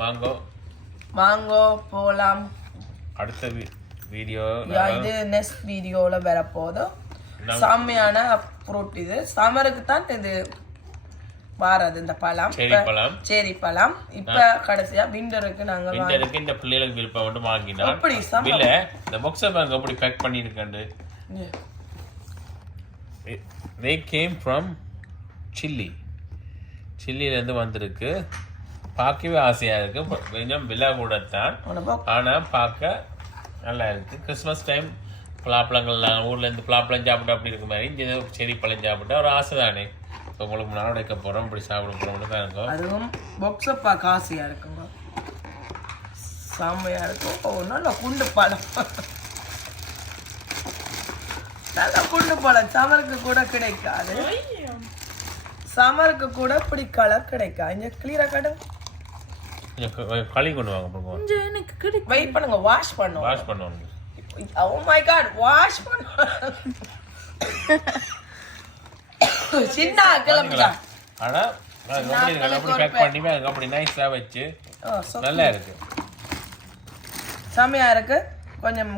வாங்கோ போலாம். அடுத்த வீடியோ இது நெக்ஸ்ட் வீடியோல வரப்போகுது. செம்மையான ஃப்ரூட் இது. சம்மருக்கு தான் இது வாரது இந்த பழம், சேரி பழம். இப்ப கடைசியா விண்டருக்கு நாங்க விண்டருக்கு இந்த பிள்ளைகளுக்கு விருப்பம் மட்டும் வாங்கினா அப்படி இல்ல இந்த பாக்ஸை பாருங்க அப்படி பேக் பண்ணிருக்காண்டு. they came from சில்லில இருந்து வந்திருக்கு. பார்க்கவே ஆசையா இருக்கு, கொஞ்சம் விலை கூட தான், ஆனா பார்க்க நல்லா இருக்கு. கிறிஸ்மஸ் டைம் பலாப்பழங்கள்லாம் ஊர்ல இருந்து பலாப்பழம் சாப்பிட்டா அப்படி இருக்கு மாதிரி இங்கே செடி பழம் சாப்பிட்டா ஒரு ஆசை தானே. உங்களுக்கு முன்னாடி உடைக்க போறோம், இப்படி சாப்பிட போறோம்னு தான் இருக்கும். அதுவும் பாக்ஸை பார்க்க ஆசையா இருக்குங்க, செம்மையா இருக்கும். நல்ல குண்டு பழம், நல்ல குண்டு பழம். சமருக்கு கூட கிடைக்காது, சமருக்கு கூட இப்படி கலர் கிடைக்காது. இங்க கிளியரா காட்டு, களி கொண்டு வாங்க. வெயிட் பண்ணுங்க, வாஷ் பண்ணுவோம். Oh my god, வாஷ் பண்ணுங்க. சின்ன கிளம்பிட்டா, ஆனா அப்படி பேக் பண்ணி அப்படி நைஸா வச்சு நல்லா இருக்கு, செமையா இருக்கு. கொஞ்சம்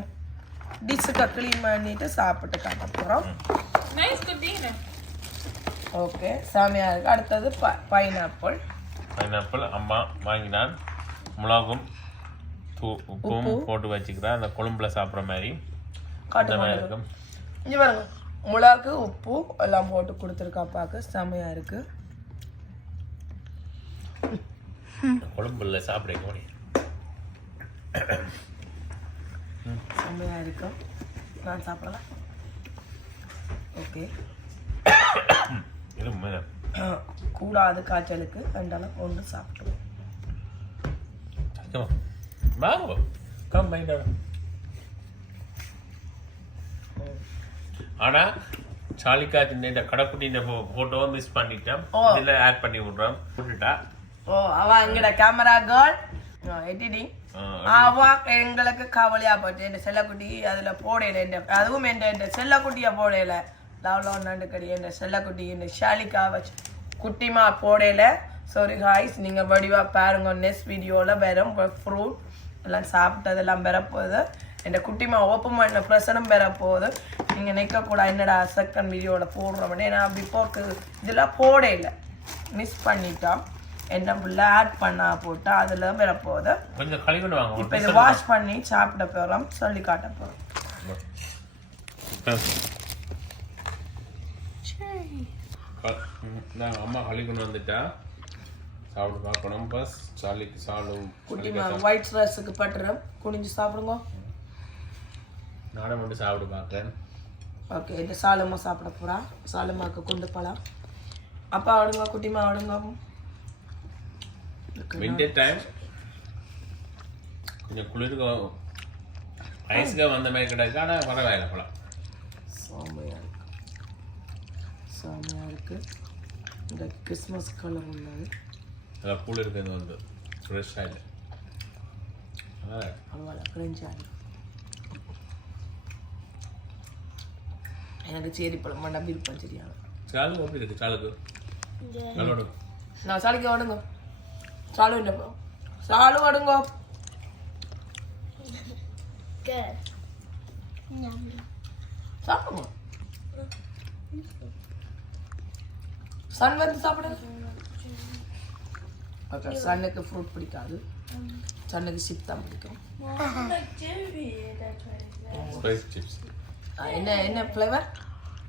டிஷ்ஷுக்கு க்ளீன் பண்ணிட்டு சாப்பிட்டு காட்ட போறோம். ஓகே, செமையா இருக்கு. அடுத்தது பைனாப்பிள் அம்மா வாங்கினான். மிளகும் உப்பும் போட்டு வச்சுக்கிறேன், அந்த கொழும்புல சாப்பிட்ற மாதிரி இருக்கும். இங்க பாருங்க, மிளகு உப்பு எல்லாம் போட்டு கொடுத்துருக்கா, அப்பாவுக்கு செமையா இருக்கு. கொழும்புல சாப்பிட செமையா இருக்கும். நான் சாப்பிடலாம். ஓகே, கூடாது காய்ச்சலுக்கு ரெண்டாலும் ஒன்று சாப்பிடுவோம். ஆனா சாலிகா இந்த கடைக்குட்டி போட்டோவை மிஸ் பண்ணிட்டேன், இதுல ஆட் பண்ணி விட்டுட்டா. அவ எங்கட கேமரா கேர்ள் எடிட்டிங், அவ எங்களுக்கு கவலையா போச்சு. என் செல்லக்குட்டி அதுல போடல, அதுவும் என் செல்லக்குட்டிய போடல. லவ்லோன் நண்டுக்கடி என் செல்லக்குட்டி இந்த ஷாலிகா வச்சு குட்டிமா போடல. சாரி காய்ஸ், நீங்க வடிவா பாருங்க. நெக்ஸ்ட் வீடியோல வெறும் ஃப்ரூட் எல்லாம் சாப்பிட்டதெல்லாம் பெறப்போகுது. என் குட்டிமா ஓப்பன் பண்ண பிரசனம் பெறப்போகுது. நீங்க நிற்கக்கூட என்னடா செகண்ட் வீடியோட போடுறோம்னே, நான் பிஃபோர்க்கு இதெல்லாம் போடல, மிஸ் பண்ணிட்டோம். என்ன புள்ள ஆட் பண்ணா போட்டா அதுல பெறப்போகுது. இப்போ இதை வாஷ் பண்ணி சாப்பிட போறோம், சொல்லி காட்ட போறோம். அம்மா களி கொண்டு வந்துட்டா, சாப்பிட்டு பார்க்கணும். பஸ் சாலிக்கு குட்டிமா ஒயிட் ரைஸுக்கு பட்டுரும், குனிஞ்சு சாப்பிடுங்க. நானும் மட்டும் சாப்பிட்டு பார்க்கறேன். ஓகே, இந்த சாலமா சாப்பிட போறா. சாலமாக்கு கொண்டு போலாம். அப்பா ஆடுங்க, குட்டிமா ஆடுங்க. விண்டர் டைம் கொஞ்சம் குளிருக்கு ஐஸ்గా வந்த மாதிரி கிடையாது, ஆனால் பரவாயில்ல. பழம் செம்மையா இருக்கு. இந்த கிறிஸ்மஸ் கலர் உள்ளது, அதான் கூல் இருக்குது, வந்து ஃப்ரெஷ் ஆயில் அவ்வளோ கிரஞ்ச் ஆயில். எனக்கு சேரி பழம் வேண்டாம், விருப்பம் சரியான. சாலு எப்படி இருக்கு? சாலுக்கு நான் சாலிக்கு வாடுங்க, சாலு இல்லை, சாலு வாடுங்க. சாப்பிடுங்க, சன் வந்து சாப்பிடுங்க. ஓகே, சன்னுக்கு ஃப்ரூட் பிடிக்காது, சன்னுக்கு சிப் தான் பிடிக்கும். Spicy chips. என்ன ஃப்ளேவர்?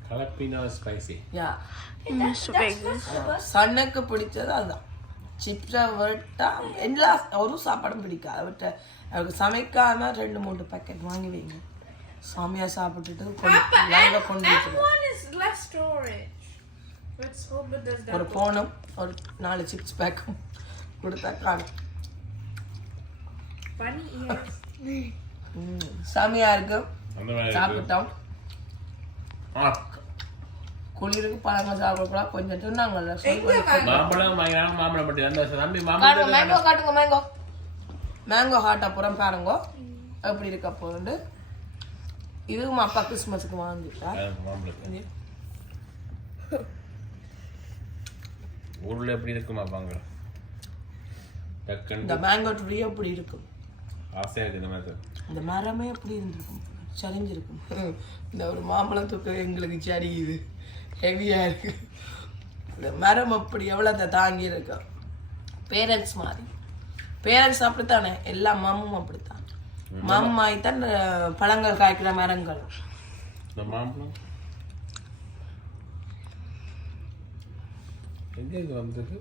Jalapeno spicy. யா, சன்னுக்கு பிடிச்சது அதுதான். சிப்ஸை விட்டா எல்லா ஒரு சாப்பாடும் பிடிக்காது. விட்ட அவருக்கு சமைக்காம 2-3 பேக்கெட் வாங்கி வைங்க, சாமியா சாப்பிட்டுட்டு கொண்டு ஒரு போனும் ஒரு 4 சிப்ஸ் பேக்கும் கொடுத்தா காணும். சாமியா இருக்கு, சாப்பிட்டோம். குளிருக்கு பழங்கள் சாப்பிடக்கூடாது கொஞ்சம் சொன்னாங்கல்ல. மேங்கோ காட்டுங்க, மேங்கோ ஹாட். அப்புறம் பாருங்க எப்படி இருக்க போகுது. இதுவும் அப்பா கிறிஸ்மஸுக்கு வாங்கிட்டா. ஊர்ல எப்படி இருக்குமா பாங்க? டக்குன்னு இந்த மேங்கோ ட்ரீ எப்படி இருக்கும், ஆசையாக இருக்குது இந்த மாதிரி. இந்த மரமே எப்படி இருந்திருக்கும், சரிஞ்சிருக்கும். இந்த ஒரு மாம்பழம் தூக்க எங்களுக்கு சரியுது, ஹெவியாக இருக்கு. இந்த மரம் அப்படி எவ்வளோத்தை தாங்கி இருக்கும். பேரண்ட்ஸ் மாதிரி, பேரண்ட்ஸ் அப்படித்தானே, எல்லா மம்மும் அப்படித்தான். மம்மாய்த்தான் இந்த பழங்கள் காய்க்கிற மரங்கள். இந்த மாம்பழம் எங்கே இது வந்தது?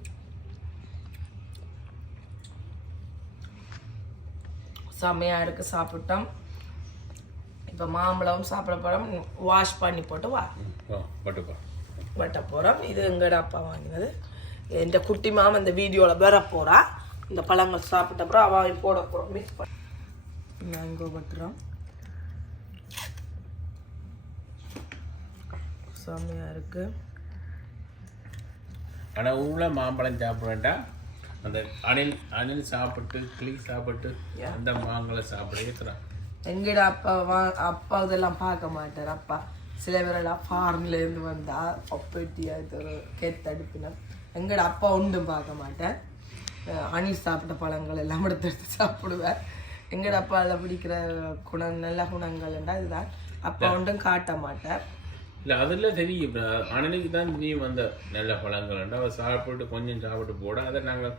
செம்மையாக இருக்கு, சாப்பிட்டோம். இப்போ மாம்பழம் சாப்பிட போகிறோம். வாஷ் பண்ணி போட்டு வெட்ட போகிறோம். இது எங்கட அப்பா வாங்கினது. எந்த குட்டி மாமன் இந்த வீடியோவில் வர போகிறா. இந்த பழங்கள் சாப்பிட்ட அப்புறம் அவன் போட போகிறோம். மிக்ஸ் பண்ணி மேங்கோ வெட்டுறோம். செம்மையாக இருக்கு. ஆனால் உள்ள மாம்பழம் சாப்பிட வேண்டாம். அந்த அணில் சாப்பிட்டு கிளி சாப்பிட்டு அந்த மாம்பழம் சாப்பிட ஏற்றுறான். எங்கட அப்பா இதெல்லாம் பார்க்க மாட்டார். அப்பா சில பேரெல்லாம் ஃபார்ம்லேருந்து வந்தால் ஒப்பேட்டியாக ஒரு கேத்தடுப்பினர். எங்கட அப்பா ஒன்றும் பார்க்க மாட்டேன். அணில் சாப்பிட்ட பழங்கள் எல்லாம் எடுத்து சாப்பிடுவேன். எங்கட அப்பா அதில் பிடிக்கிற நல்ல குணங்கள்ண்டா இதுதான். அப்பா ஒன்றும் காட்ட மாட்டேன். இல்லை அதில் தெரியும். அணிலுக்கு தான் தெரியும் அந்த நல்ல பழங்கள்ண்டா. அவள் சாப்பிட்டு கொஞ்சம் சாப்பிட்டு போட அதை நாங்கள்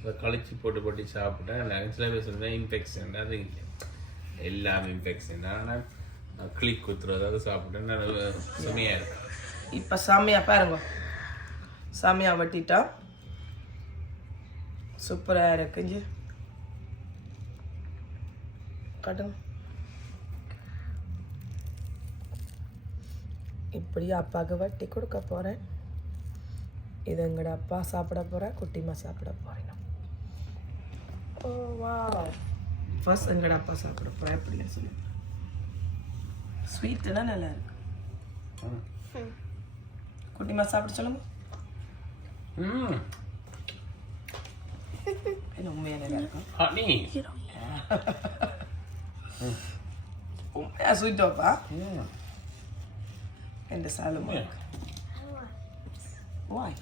அதை கழிச்சு போட்டு சாப்பிட்டேன். நாங்கள் சில பேர் சொல்லுவேன் இன்ஃபெக்ஷன், அது இல்லை, எல்லாமே இன்ஃபெக்ஷன். ஆனால் கிளிக் குத்துறது அதை சாப்பிட்டேன். நான் செம்மையாக இருக்கேன். இப்போ செம்மையாக பாருங்க, செம்மையாக வெட்டிட்டோம். சூப்பராக இருக்குஞ்சு. காட்டுங்க. இப்படி அப்பாவுக்கு வட்டி கொடுக்க போகிறேன். இது எங்கட அப்பா சாப்பிட போகிறேன், குட்டிமா சாப்பிட போகிறேன். ஓ வா, ஃபர்ஸ்ட் எங்கட அப்பா சாப்பிட போகிறேன். எப்படின்னு சொல்லி ஸ்வீட்டுனா நல்லா இருக்கு. குட்டிமா சாப்பிட சொல்லுங்க. என்ன உண்மையாக நல்லா இருக்கும். உண்மையா ஸ்வீட்டோப்பா എൻ്റെ സ്ഥലം வாய்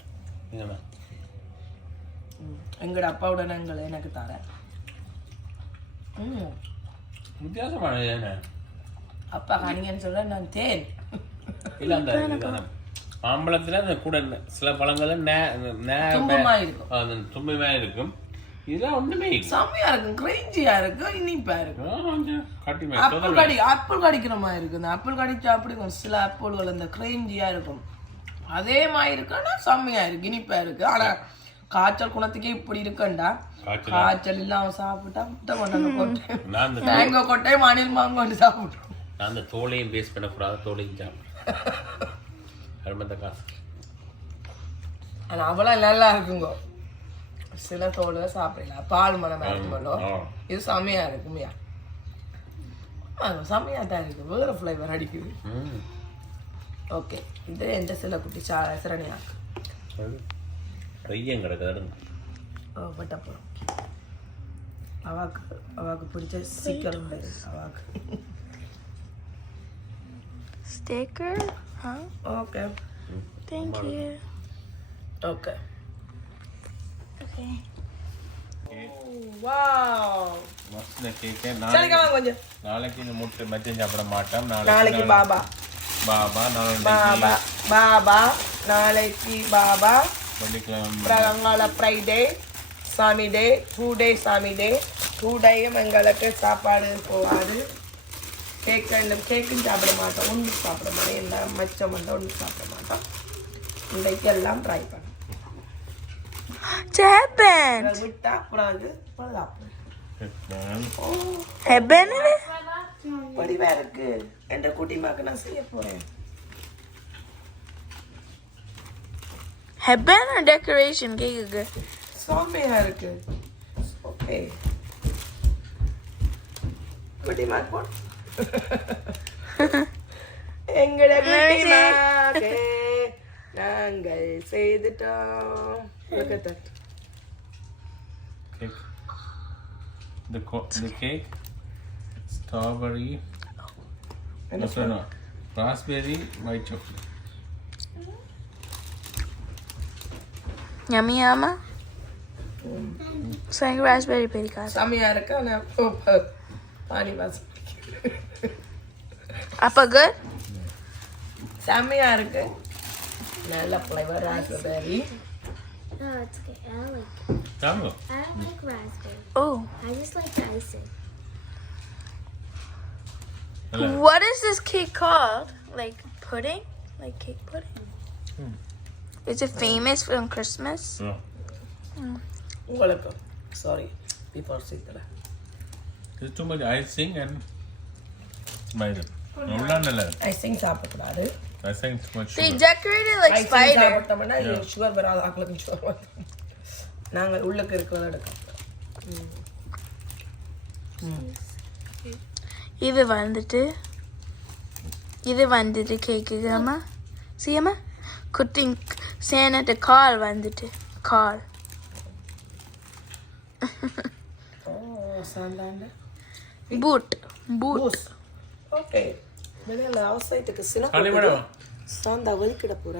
எங்கட அப்பாவோட நாங்கள் எனக்கு தரேன். வித்தியாசமான அப்பா காணிங்கன்னு சொல்ல நான் தேன் இல்லை. அந்த மாம்பழத்தில் அந்த கூட சில பழங்கள் தும்பமா இருக்கும். இதெல்லாம் ஒன்றுமே செம்மையா இருக்கும், கிரேஞ்சியா இருக்கும், இனிப்பா இருக்கும். ஆப்பிள் கடிக்கிற மாதிரி இருக்கு. இந்த ஆப்பிள் கடிச்சா அப்படி சில ஆப்பிள்கள் அந்த கிரேஞ்சியா இருக்கும், அதே மாதிரி இருக்கு. ஆனா செம்மையா இருக்கு, இனிப்பா இருக்கு. ஆனா காய்ச்சல் குணத்துக்கே இப்படி இருக்குண்டா. காய்ச்சல் இல்லாம சாப்பிட்டா முட்டை கொட்டை மேங்கோ கொட்டை மாநில மாங்கோண்டு சாப்பிட்டோம். நான் அந்த தோலையும் வேஸ்ட் பண்ணக்கூடாது, தோலையும் சாப்பிட்டேன். காசு ஆனா அவ்வளோ நல்லா இருக்குங்க. சில தோல் சாப்பிடலாம், பால் மனம் இருக்கும்போது இது செம்மையா இருக்குமையா. செம்மையா தான் இருக்கு, வேற ஃப்ளேவர் அடிக்குது. ஓகே, இது எந்த சில குட்டி சரணியாக்கு பையன் கிடக்காரு. பட்ட போகிறோம். அவாக்கு பிடிச்ச சீக்கிரம் அவாக்கு sticker, huh? Okay. Thank you. Okay. Okay. Oh, wow. மஸ்ல கேக்க சரிங்க வாங்க கொஞ்சம். நாளைக்கு இந்த முட்டை மத்தியம் சாப்பிட மாட்டோம். நாளைக்கு பாபா நாளைக்கு பாபா வெள்ளிக்கிழமை ஃப்ரைடே சாமி டே, 2 days சாமி டே. 2 days எங்களுக்கு சாப்பாடு போகாது. கேக்கும் சாப்பிட மாட்டோம், ஒன்றும் சாப்பிட மாட்டோம். எல்லாம் மச்சம் மட்டும் ஒன்றும் சாப்பிட மாட்டோம். இன்றைக்கு எல்லாம் ட்ரை பண்ணோம். விட்டா அப்புறம் படிவா இருக்கு. என்ற குட்டிமாக்கு நான் செய்ய போறேன். Headband or decoration? கேக்குது. செம்மையா இருக்கு. ஓகே. குட்டிமாக்கு போ. எங்கட குட்டிமாக்கு நாங்கள் செய்துட்டோம். Look at that. Cake. The cake. Strawberry. No. Raspberry, white chocolate. Yummy, Amma? So I raspberry பிடிக்காது. செம்மையா இருக்கு ஆனா பானி வாசம் அப்ப good? செம்மையா இருக்கு நல்ல flavour raspberry No, it's okay. I don't like it. Tango. I don't like raspberry. Oh. I just like the icing. Hello. What is this cake called? Like pudding? Like cake pudding? Is it famous from Christmas? Yeah. உங்களுக்கு sorry before சிக்கல There's too much icing and spider. No. Icing சாப்பிடக்கூடாது Icing too much They sugar. decorated like icing spider. சாப்பிட்டோம்னா sugar வராது ஆக்களுக்கு sugar வரும் நாங்கள் உள்ளுக்கு இருக்கிறத எடுக்கிறோம் இது வந்துட்டு கேக்குது அம்மா சீமா குட்டிங் சேனட்ட கால் வந்துட்டு கால் சாந்தாண்ட பூட் பூஸ் ஓகே வெளியில அவசரத்துக்கு சின்ன Honey, madam. சாந்தா வெளிக்கிட போற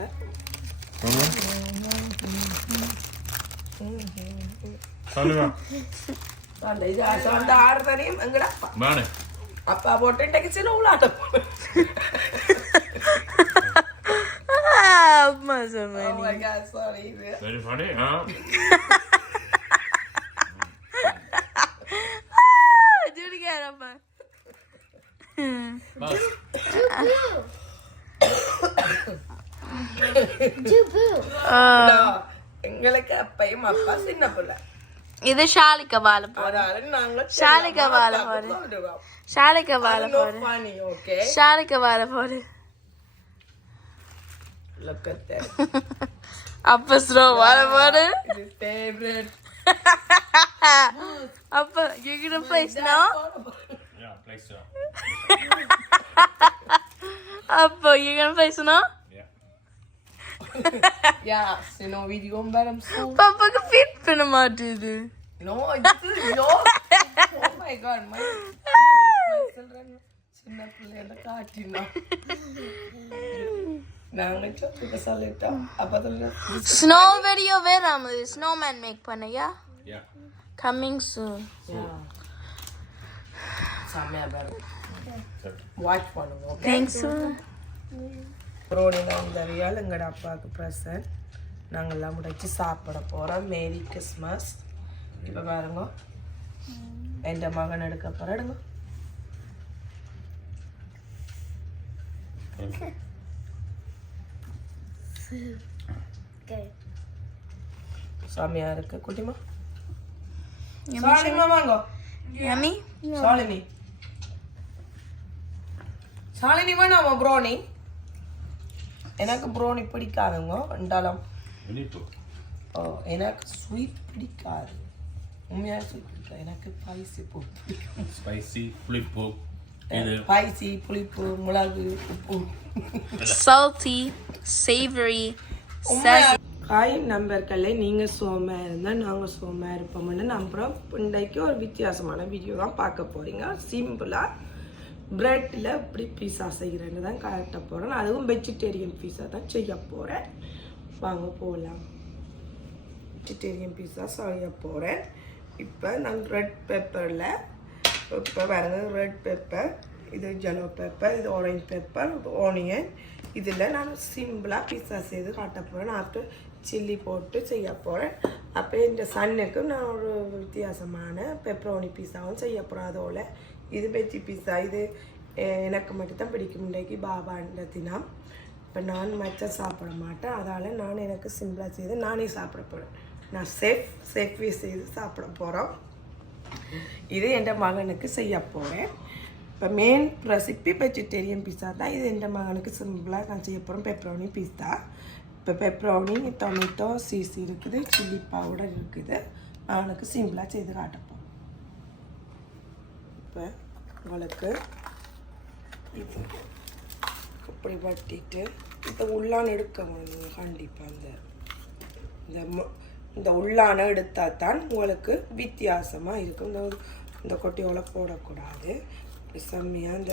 Salima. சாந்தா இது சாந்தா ஆடுறதையும் எங்கடா Mane. அப்பா போட்டு இன்றைக்கு சின்ன உள்ளாட்ட அம்மா சொன்ன Oh my god, sorry. Very funny, huh? do it again அம்மா Boss. No, எங்களுக்கு அப்பையும் அப்பா சின்ன பிள்ளை இது ஷாலிக்க வாழ போற அதனால நாங்க ஷாலிக்க வாழ போற ஷாலிக்க வாழ போற funny, okay? ஷாலிக்க வாழ போற Look at that. அப்ப ஸ்லோ வாழ போற It is favorite. அப்ப you gonna play snow Yeah, place it. அப்ப you gonna play snow Yeah. Yeah, you know, video madam so. பாப்பாக்கு ஃபிட் பண்ண மாட்டேது No, this is your. Oh my god, my children. சின்ன பிள்ளைல காட்டினா நாங்க சொல்லுங்க சொல்லிட்டோம் அப்பதான் ஸ்னோ வீடியோ வேறாம் ஸ்னோமேன் மேக் பண்ணையா Yeah. coming soon சாமியா பாரு வாட்ச் பண்ணுங்க ஓகே thanks ரோடி இந்த ரியால் எங்கட அப்பாவுக்கு ப்ரெசன்ட் நாங்கள்லாம் முடிச்சு சாப்பிட போகிறோம் மேரி கிறிஸ்மஸ் இப்போ பாருங்க என் மகன் எடுக்க போகிற எடுங்க Good. சாமியா இருக்கு குட்டிமா சாலிமா வாங்க yummy சாலினி சாலினி வேணாமா ப்ரோனி எனக்கு ப்ரோனி பிடிக்காதுங்க என்றாலும் Benito. ஓ எனக்கு ஸ்வீட் பிடிக்காது உண்மையாக ஸ்வீட் பிடிக்காது எனக்கு ஸ்பைசி பூ பிடிக்கும் Spicy, புளிப்பு இது ஸ்பைசி புளிப்பு மிளகு உப்பு salty savory ஹாய் நண்பர்களே நீங்கள் சோமா இருந்தால் நாங்கள் சோமா இருப்போம்னு நம்புகிறோம் இன்றைக்கு ஒரு வித்தியாசமான வீடியோ தான் பார்க்க போகிறீங்க சிம்பிளாக ப்ரெட்டில் இப்படி பீஸா செய்கிறேன்னு தான் காட்ட போகிறேன் அதுவும் வெஜிடேரியன் பீஸா தான் செய்ய போகிறேன் வாங்க போகலாம் வெஜிடேரியன் பீஸா செய்ய போகிறேன் இப்போ நான் ரெட் பெப்பரில் இப்போ பாருங்க ரெட் பெப்பர் இது ஜெலோ பெப்பர் இது ஆரஞ்ச் பெப்பர் இது ஆனியன் இதில் நான் சிம்பிளாக பீஸா செய்து காட்ட போகிறேன் ஆஃப்டர் சில்லி போட்டு செய்ய போகிறேன் அப்போ இந்த சன்னுக்கு நான் ஒரு வித்தியாசமான பெப்பரோனி பீஸாவும் செய்ய போகிறேன் அதோட இது வெஜ்ஜி பீஸா இது எனக்கு மட்டும் தான் பிடிக்கும் இன்றைக்கு பாபான்ற தினம் இப்போ நான் மச்சம் சாப்பிட மாட்டேன் அதால் நான் எனக்கு சிம்பிளாக செய்து நானே சாப்பிட போகிறேன் நான் சேஃப்வே செய்து சாப்பிட போகிறோம் இது என் மகனுக்கு செய்ய போகிறேன் இப்போ மெயின் ரெசிபி வெஜிடேரியன் பீஸா தான் இது என் மகனுக்கு சிம்பிளாக நான் செய்ய போகிறேன் பெப்பரோனி பீஸா இப்போ பெப்பரோனி டொமேட்டோ சீஸ் இருக்குது சில்லி பவுடர் இருக்குது அவனுக்கு சிம்பிளாக செய்து காட்டப்போம் இப்போ உங்களுக்கு இது இப்படி வட்டிட்டு இப்போ உள்ளான எடுக்கணும் நீங்கள் கண்டிப்பாக இந்த உள்ளான எடுத்தால் தான் உங்களுக்கு வித்தியாசமாக இருக்கும் இந்த கொட்டையோட போடக்கூடாது செம்மையாக இந்த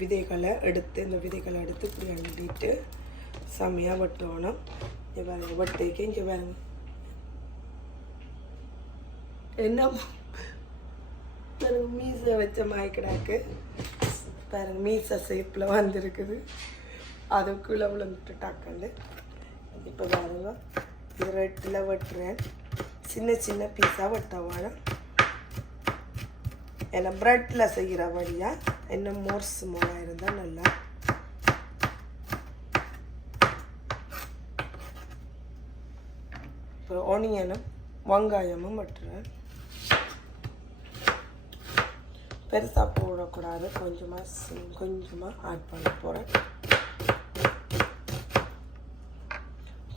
விதைகளை எடுத்து இப்படி அண்டிட்டு செம்மையாக வெட்டணும் இங்கே பாருங்க வெட்டைக்கு இங்கே பாருங்க என்ன பாருங்க மீசை வச்ச மாய்க்கிடாக்கு பாருங்க மீசை ஷேப்பில் வந்திருக்குது அதுக்குள்ளே விழுந்துட்டு டாக்கண்டு இப்போ பாருங்க இது ரெட்டில் வெட்டுறேன் சின்ன சின்ன பீஸாக வெட்டவான ஏன்னா ப்ரெட்டில் செய்கிற வழியாக என்ன மோர் ஸ்மாலாக இருந்தால் நல்லா அப்புறம் ஆனியனும் வெங்காயமும் வெட்டுறேன் பெருசாக போடக்கூடாது கொஞ்சமாக ஆட் பண்ண போகிறேன்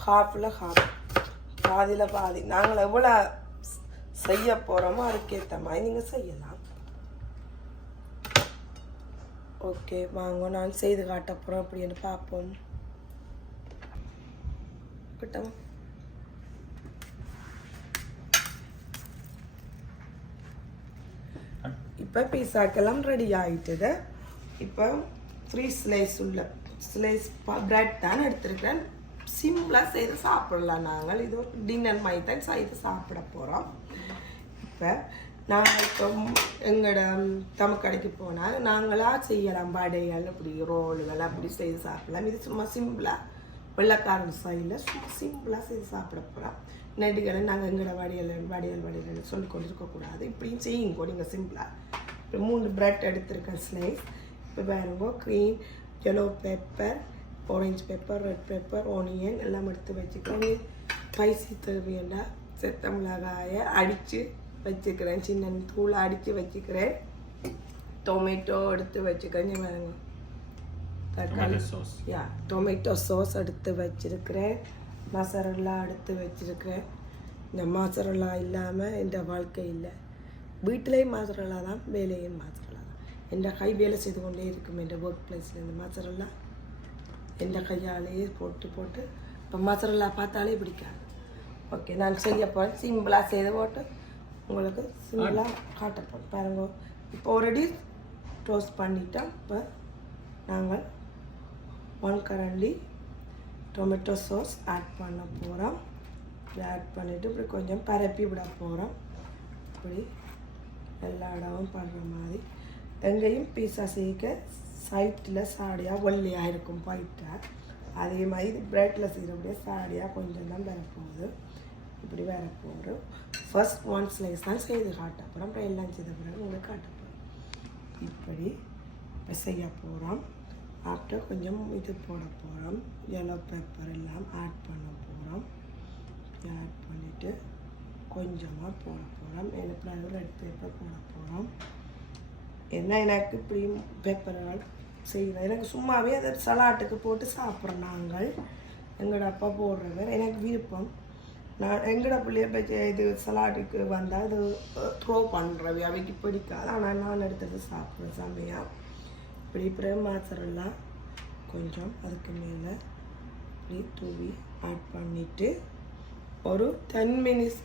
ஹாஃபில் ஹாஃப் பாதியில் பாதி நாங்கள் எவ்வளோ செய்ய போகிறோமோ அதுக்கேற்ற மாதிரி நீங்கள் செய்யலாம் ஓகே வாங்க நான் செய்து காட்ட போகிறோம் அப்படின்னு பார்ப்போம் கிட்டமா இப்போ பீஸாக்கெல்லாம் ரெடி ஆகிட்டுது இப்போ 3 ஸ்லைஸ் உள்ள ஸ்லைஸ் ப்ரெட் தான் எடுத்துருக்கேன் சிம்பிளாக செய்து சாப்பிடலாம் நாங்கள் இது ஒரு டின்னர் மாதிரி தான் செய்து சாப்பிட போகிறோம் இப்போ நாங்கள் இப்போ எங்களோட தமக்கடைக்கு போனால் நாங்களாக செய்யலாம் வடைகள் அப்படி ரோலுகள் அப்படி செய்து சாப்பிடலாம் இது சும்மா சிம்பிளாக வெள்ளைக்காரன் ஸ்டைலில் சும்மா சிம்பிளாக செய்து சாப்பிட போகிறோம் நெடுகளை நாங்கள் எங்களோட வடியல் சொல்லி கொண்டு இருக்கக்கூடாது இப்படியும் செய்யுங்கோ நீங்கள் சிம்பிளாக இப்போ 3 ப்ரெட் எடுத்துருக்கேன் ஸ்லைஸ் இப்போ பாருங்க green yellow pepper orange pepper red pepper onion எல்லாம் எடுத்து வச்சுக்கோங்க ஸ்பைசி தேவையான செத்த மிளகாயை அடித்து வச்சுக்கிறேன் சின்ன தூளை அடித்து வச்சுக்கிறேன் டொமேட்டோ எடுத்து வச்சுக்கிறேன் பாருங்க தக்காளி டொமேட்டோ சாஸ் எடுத்து வச்சுருக்கிறேன் மசாலா எடுத்து வச்சுருக்கிறேன் இந்த மசாலா இல்லாமல் என் வாழ்க்கை இல்லை வீட்டிலேயும் மசாலா தான் வேலையும் மசாலா தான் என் கை வேலை செய்து கொண்டே இருக்கும் என் ஒர்க் பிளேஸில் இந்த மசாலா என் கையாலேயே போட்டு இப்போ மசாலா பார்த்தாலே பிடிக்காது ஓகே நான் செய்ய போகிறேன் சிம்பிளாக செய்து போட்டு உங்களுக்கு சிம்பிளாக காட்ட போகிறேன் பாருங்க இப்போ ஆல்ரெடி டோஸ்ட் பண்ணிட்டோம் இப்போ நாங்கள் 1 கரண்டி டொமேட்டோ சாஸ் ஆட் பண்ண போகிறோம் இப்படி ஆட் பண்ணிவிட்டு இப்படி கொஞ்சம் பரப்பி விட போகிறோம் இப்படி எல்லா இடமும் பண்ணுற மாதிரி எங்கேயும் பீஸா செய்ய சைட்டில் சாடியாக வெள்ளையாக இருக்கும் ஒயிட்டாக அதே மாதிரி ப்ரெட்டில் செய்கிறபடியே சாடியாக கொஞ்சம் தான் வரப்போகுது இப்படி வரப்போகுது ஃபர்ஸ்ட் 1 ஸ்லைஸ் தான் செய்து காட்ட போகிறோம் அப்புறம் எல்லாம் செய்த பிறகு உங்களுக்கு காட்ட போகிறோம் இப்படி இப்போ செய்ய போகிறோம் ஆஃப்டர் கொஞ்சம் இது போட போகிறோம் yellow பெப்பர் எல்லாம் ஆட் பண்ண போகிறோம் ஆட் பண்ணிவிட்டு கொஞ்சமாக போட போகிறோம் எனக்கு ரெட் பெப்பர் போட போகிறோம் என்ன எனக்கு இப்படி பெப்பர்கள் செய்கிறேன் எனக்கு சும்மாவே அதை சலாட்டுக்கு போட்டு சாப்பிட்றோம் நாங்கள் எங்களோட அப்பா போடுறவர் எனக்கு விருப்பம் நான் எங்களோட பிள்ளைய இது சலாட்டுக்கு வந்தால் அது த்ரோ பண்ணுறவை அவைக்கு பிடிக்காது ஆனால் நான் எடுத்தது சாப்பிட்றேன் செம்மையாக இப்படி மசாலா கொஞ்சம் அதுக்கு மேலே இப்படி தூவி ஆட் பண்ணிவிட்டு ஒரு 10 மினிட்ஸ்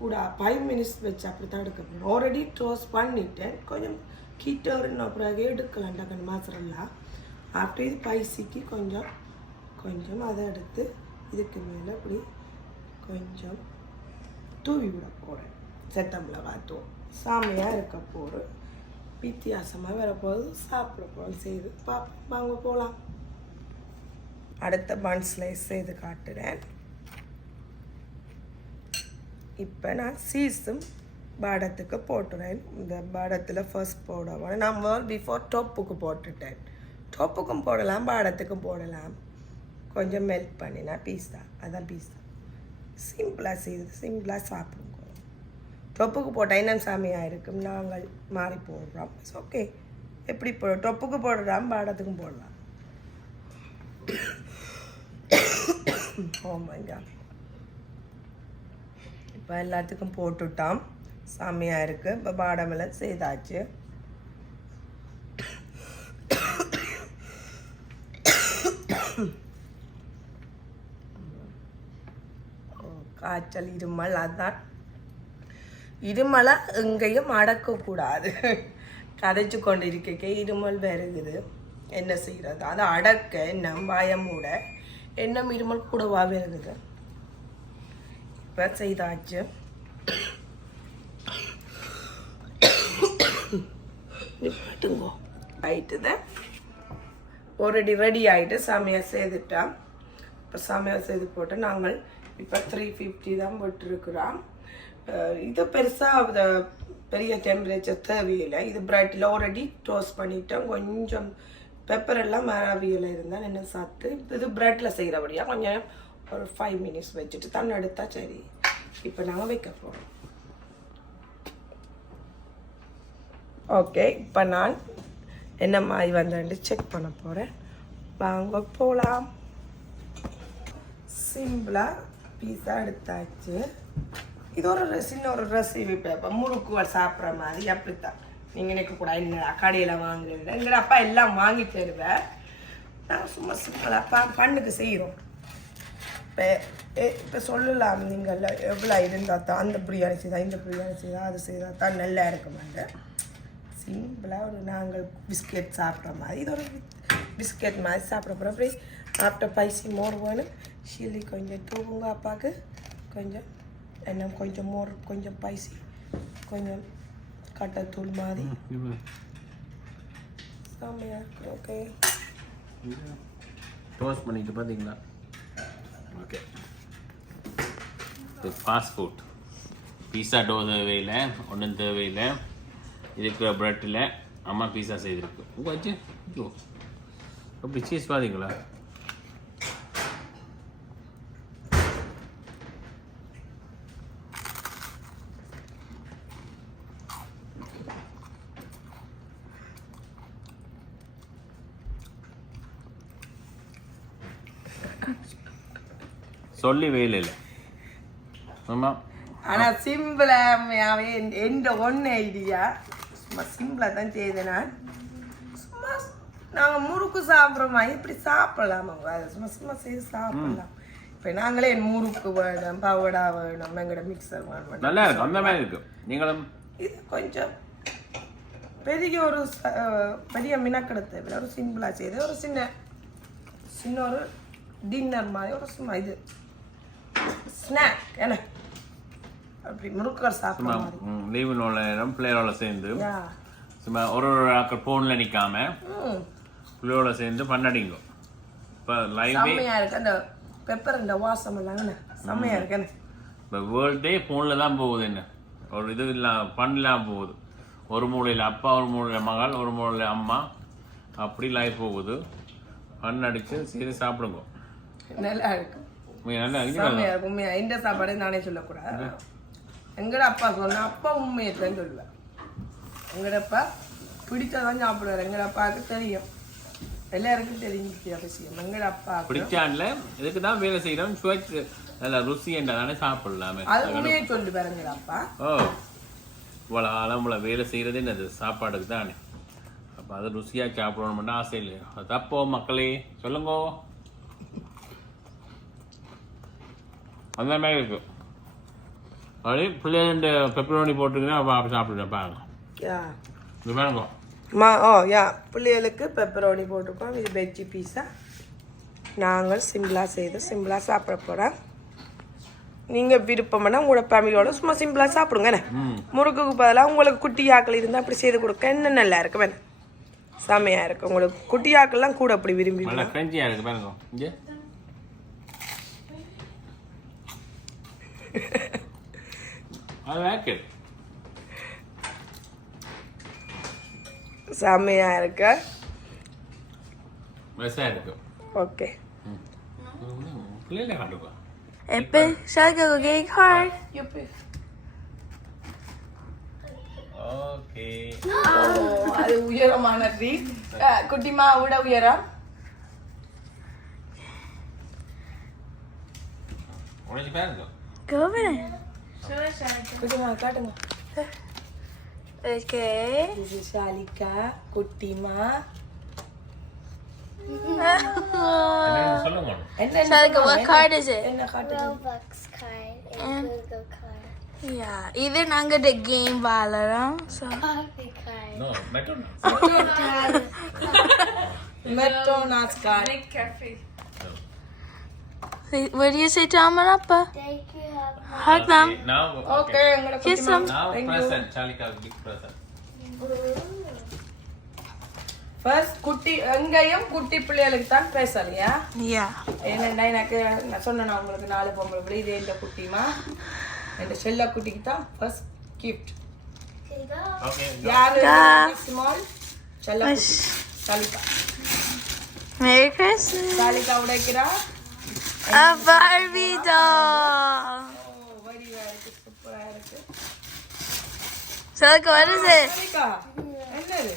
கூட 5 மினிட்ஸ் வச்சு அப்படி தான் எடுக்க போகிறேன் ஆல்ரெடி டோஸ்ட் பண்ணிவிட்டேன் கொஞ்சம் கிட்ட இன்னும் பிறகு எடுக்கலாம் டக்குன்னு மசாலா ஆஃப்டர் இது ஸ்பைசிக்கு கொஞ்சம் அதை எடுத்து இதுக்கு மேலே இப்படி கொஞ்சம் தூவி விட போகிறேன் செத்தமிளகாய் தூள் சாமையாக இருக்க போகிறேன் வித்தியாசமாக வரப்போது சாப்பிட போகிறோம் செய்து பார்ப்போம் வாங்க போகலாம் அடுத்த பன் ஸ்லைஸ் செய்து காட்டுறேன் இப்போ நான் சீஸும் பாடத்துக்கு போட்டுறேன் இந்த பாடத்தில் ஃபர்ஸ்ட் போடுவேன் நான் பிஃபோர் டொப்புக்கு போட்டுட்டேன் டொப்புக்கும் போடலாம் பாடத்துக்கும் போடலாம் கொஞ்சம் மெல்ட் பண்ணினா பீஸா அதான் பீஸா சிம்பிளாக செய்து சிம்பிளாக சாப்பிடுங்க டொப்புக்கு போட்டால் இன்னும் சாமியாக இருக்கும் நாங்கள் மாறி போடுறோம் இட்ஸ் ஓகே எப்படி டொப்புக்கு போடுறோம் பாடத்துக்கும் போடலாம் ஓமாங்க இப்போ எல்லாத்துக்கும் போட்டுட்டோம் சாமியாக இருக்குது இப்போ பாடமெல்லாம் செய்தாச்சு காய்ச்சல் இருமல் அதான் இருமலை எங்கேயும் அடக்கக்கூடாது கதைச்சு கொண்டு இருக்க இருமல் வருகுது என்ன செய்கிறது அதை அடக்க என்ன பயமூட என்ன இருமல் கூடவா வருகுது இப்போ செய்தாச்சு நிப்பாட்டுங்கோ ஆயிட்டுது ஆல்ரெடி ரெடி ஆகிட்டு சமையல் செய்துட்டான். இப்போ சமையல் செய்து போட்டு நாங்கள் இப்போ 350 தான் போட்டுருக்குறோம். இது பெருசாக பெரிய டெம்பரேச்சர் தேவையில்லை. இது ப்ரெட்டில் ஆல்ரெடி டோஸ்ட் பண்ணிட்டோம். கொஞ்சம் பெப்பர் எல்லாம் மரவியில் இருந்தால் என்ன சாப்பிட்டு இது ப்ரெட்டில் செய்கிறபடியாக கொஞ்சம் ஒரு 5 மினிட்ஸ் வச்சுட்டு தண்ணி எடுத்தா சரி. இப்போ நாங்கள் வைக்க போகிறோம். ஓகே, இப்போ நான் என்ன மாதிரி வந்தேன்ட்டு செக் பண்ண போகிறேன். வாங்க போகலாம். சிம்பிளாக பீஸா எடுத்தாச்சு. இது ஒரு சின்ன ஒரு ரெசிபி பேப்பர் முறுக்குகள் சாப்பிட்ற மாதிரி அப்படித்தான். நீங்கள் நினைக்கக்கூடாது என்னடா கடையில் வாங்குறது. எங்கள் அப்பா எல்லாம் வாங்கி தருவேன். நாங்கள் சும்மா சிம்பிளாக பண்ணுக்கு செய்கிறோம். இப்போ சொல்லலாம் நீங்கள் எவ்வளோ இருந்தால் தான் அந்த பிரியாணி செய்தால் இந்த பிரியாணி செய்தால் அது செய்தால் தான் நல்லா இருக்க மாட்டேன். சிம்பிளாக ஒரு நாங்கள் பிஸ்கெட் சாப்பிட்ற மாதிரி இது ஒரு பிஸ்கெட் மாதிரி சாப்பிட போகிறோம். அப்படி ஆஃப்டர் பைசி மோர் வேணும். சில்லி கொஞ்சம் தூவுங்க அப்பாவுக்கு, கொஞ்சம் என்ன கொஞ்சம் மோர், கொஞ்சம் பைசி, கொஞ்சம் கட்டத்தூள் மாதிரி செம்மையாக இருக்கு. ஓகே, டோஸ்ட் பண்ணிட்டு பார்த்தீங்களா? ஓகே, இது ஃபாஸ்ட் ஃபுட். பீஸா டோ தேவையில்லை, ஒன்றும் தேவையில்லை. இருக்கிற ப்ரெட்டில் அம்மா பீஸா செய்திருக்கு. வச்சு அப்படி சீஸ் பார்த்தீங்களா? சொல்லி வேலை இல்லை ஆமாம். ஆனால் சிம்பிளாகவே எந்த ஒன்று ஐடியா சும்மா சிம்பிளாக தான் செய்தேன். நான் சும்மா நாங்கள் முறுக்கு சாப்பிட்றோமா இப்படி சாப்பிடலாமாங்க, அதை சும்மா சும்மா செய்து சாப்பிடலாம். இப்போ நாங்களே முறுக்கு வேணும், பவடா வேணும், எங்களோட மிக்சர் வேணும். நல்லா இருக்கும், அந்த மாதிரி இருக்கும். நீங்களும் இது கொஞ்சம் பெரிய ஒரு பெரிய மினக்கெடுத்து ஒரு சிம்பிளாக செய்து ஒரு சின்ன ஒரு டின்னர் மாதிரி ஒரு சும்மா இது ஸ்நாக் என்ன அப்படி முறுக்கள் சாப்பிட்ற மாதிரி. லீவில் உள்ள நேரம் பிள்ளைகளோட சேர்ந்து சும்மா ஒரு ஆக்கள் ஃபோனில் நிற்காம பிள்ளையோட சேர்ந்து பண்ணடிங்க. இப்போ லைவே செம்மையாக இருக்கு. அந்த பெப்பர் இந்த வாசம் எல்லாங்கண்ணே செம்மையாக இருக்குண்ணே. இப்போ வேர்ல்டே ஃபோனில் தான் போகுது. என்ன ஒரு இது இல்லாமல் பண்ணலாம் போகுது. ஒரு மூலையில் அப்பா, ஒரு மூலையில் மகள், ஒரு மூலையில் அம்மா, அப்படி லைஃப் போகுது. பண்ணடிச்சு சரி சாப்பிடுங்க. நல்லா இருக்கும், நல்லா செம்மையாக இருக்கும். உண்மையாக இந்த சாப்பாடே நானே சொல்லக்கூடாது. எங்கட அப்பா சொன்னா அப்பா உண்மையை தான் சொல்லுவேன். எங்கட அப்பா பிடிச்சதான் சாப்பிடுவார். எங்கட அப்பாவுக்கு தெரியும், எல்லாருக்கும் தெரிஞ்ச விஷயம். எங்கட அப்பா பிடிச்சான்ல இதுக்கு தான் வேலை செய்யறோம். சுவைச்சு நல்லா ருசி என்றதானே சாப்பிடலாமே. அது உண்மையை சொல்லுவார் எங்கட அப்பா. ஓ, இவ்வளோ ஆழம்புல வேலை செய்யறதே என்னது சாப்பாடுக்கு தானே. அப்போ அது ருசியாக சாப்பிடணும்னா ஆசை இல்லையா? அது தப்போ மக்களே சொல்லுங்கோ. அந்த மாதிரி இருக்கு. அப்படி பிள்ளைங்க பெப்பரோனி போட்டுங்கன்னா அப்போ சாப்பிடுறேன் பாருங்க. இது பாருங்க பிள்ளைகளுக்கு பெப்பரோனி போட்டிருக்கோம். இது வெஜ்ஜி பீஸா நாங்கள் சிம்பிளாக செய்து சிம்பிளாக சாப்பிட போகிறோம். நீங்கள் விருப்பம்னா உங்களோட ஃபேமிலியோட சும்மா சிம்பிளாக சாப்பிடுங்க. முறுக்குக்கு பதிலாக உங்களுக்கு குட்டி ஆக்கள் இருந்தால் அப்படி செய்து கொடுக்க இன்னும் நல்லா இருக்கு. வேணும் செம்மையாக இருக்கு. உங்களுக்கு குட்டி ஆக்கள்லாம் கூட அப்படி விரும்பி கிரஞ்சியாக இருக்கு பாருங்க. இங்கே செம்மையா இருக்கு. Okay, shall I go get a card? அது உயரமான ட்ரீ. குட்டிமா விட உயரம். Go over there. குட்டிமா காட்டுங்க. Okay. This is Shalika, குட்டிமா. Shalika, what card is it? Robux card and Google card. Yeah, either நாங்க the game விளையாடுறோம். So Coffee card. No, McDonald's card. What do you say to Amma and Appa? Thank you. Hug them. Now, Okay, Kiss them. now present. Shalika, big present. First குட்டி எங்கேயும் குட்டி பிள்ளைகளுக்கு தான் பேசலையா Yeah. ஏன்னா எனக்கு நான் சொன்னேன் உங்களுக்கு 4 பொம்பளை பிள்ளை இது எந்த குட்டிமா என் செல்ல குட்டிக்கு தான் ஃபர்ஸ்ட் கிஃப்ட் ஓகே யாரு ஸ்மால் செல்ல குட்டி Chaliha Merry Christmas. Chaliha உடைக்கிறா A Barbie doll. வடிவா இருக்கு சூப்பரா இருக்கு Salika, what is it? Chaliha என்னது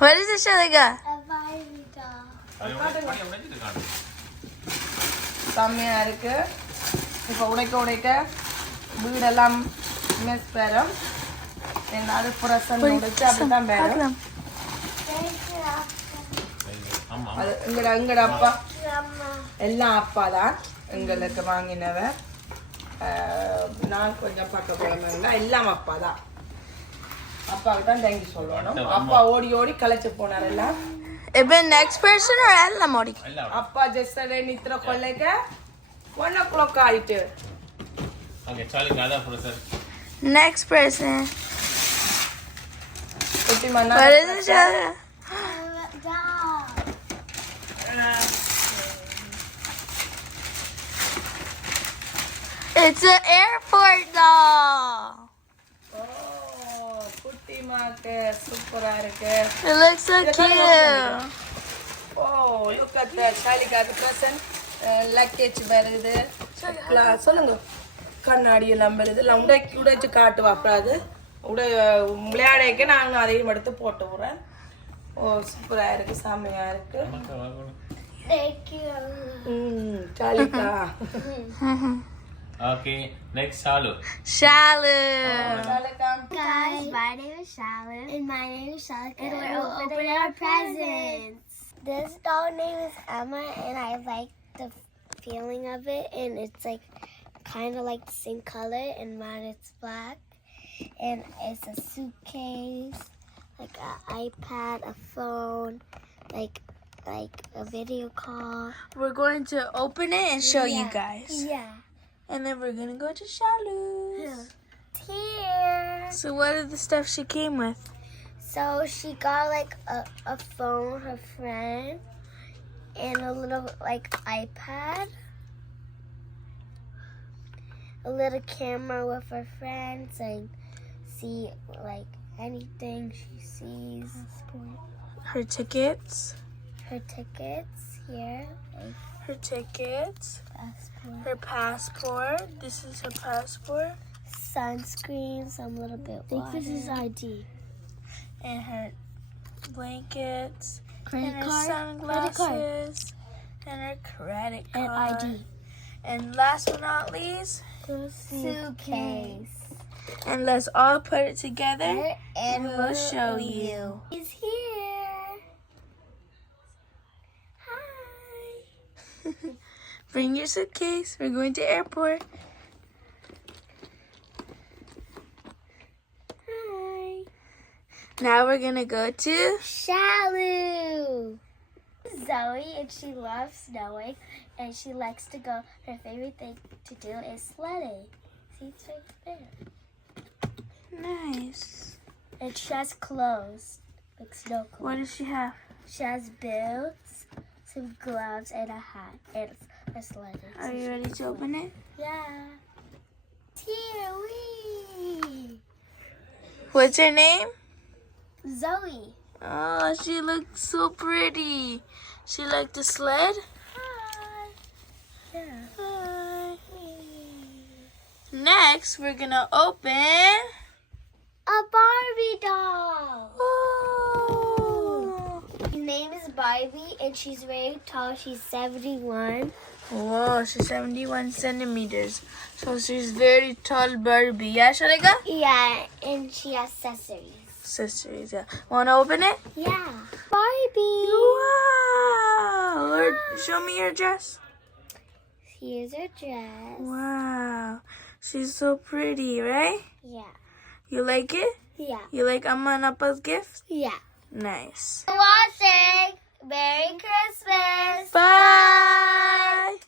What is it, Salika? A Barbie doll. உடைச்சிட்டு காணும் செம்மையா இருக்கு இப்போ உடைக்க வீடெல்லாம் மெஸ் பெறும் என்னாலும் புரசன் உடைச்சு அப்படிதான் பெறும் ஆமா அது எங்கட அப்பா Grandma. எல்லாம் அப்பா தான் எங்களுக்கு வாங்கினவன் நான் கொஞ்சம் பக்க போனவங்க எல்லாம் அப்பா தான் அப்பாவுக்கு தான் தேங்க்யூ சொல்லணும் அப்பா ஓடி ஓடி களைச்சு போனார் எல்லாம் It been next person or Ella Mori? எல்லாம் அப்பா ஜஸ்ட் நித்திர கொள்ளைக்க 1 o'clock ஆயிட்டு ஓகே சாலிகா அதான் ப்ரொஃபசர் Next person. குட்டி மன்னா What is it, Salika? Doll. It's an airport doll. குட்டி மாக்கு சூப்பரா இருக்கு It looks so cute. Oh look at the Salika the present luggage வருது சொல்லுங்க கண்ணாடி எல்லாம் வருது எல்லாம் உடைச்சு காட்டுவா அப்புறம் அது விளையாடைக்க நான் அதையும் எடுத்து போட்டு விடுறேன் ஓ சூப்பரா இருக்கு சாமியா இருக்கு Thank you. Salika okay next Shalu Shalu. Salika Guys, my name is Shalyn. And my name is Shalika. And we're opening our presents. This doll name is Emma, and I like the feeling of it. And it's like kind of like the same color, and mine it's black. And it's a suitcase, like an iPad, a phone, like a video call. We're going to open it and show you guys. Yeah. And then we're going to go to Shalu's. Here. So what are the stuff she came with? So she got like a phone, her friend, and a little like iPad, a little camera with her friends and see like anything she sees. Her tickets. Her tickets here, like Her tickets. passport, Her passport. This is her passport. sunscreen, some little bit. I think this is ID. And her blankets. Credit and her card, sunglasses. And her credit and card. ID. And last but not least. Suitcase. And let's all put it together. And We'll show you. He's here. Hi. Bring your suitcase. We're going to airport. Hi. Now we're going to go to... Shalu. Zoe, and she loves snowing, and she likes to go. Her favorite thing to do is sledding. See, it's right there. Nice. And she has clothes, like snow clothes. What does she have? She has boots, some gloves, and a hat, and a sledding. Are you ready to open it? Yeah. Here we. What's her name? Zoe. Oh, she looks so pretty. She like the sled? Hi. Yeah. Hi. Next, we're gonna open... A Barbie doll. Oh. Her name is Barbie, and she's very tall. She's 71. Whoa, she's 71 centimeters. So she's very tall Barbie. Yeah, Sharika? Yeah, and she has accessories. Sisters, yeah. Wanna open it? Yeah. Barbie. Wow. Lord, show me your dress. Here's her dress. Wow. She's so pretty, right? Yeah. You like it? Yeah. You like Amma and Appa's gifts? Yeah. Nice. Watching. Merry Christmas. Bye.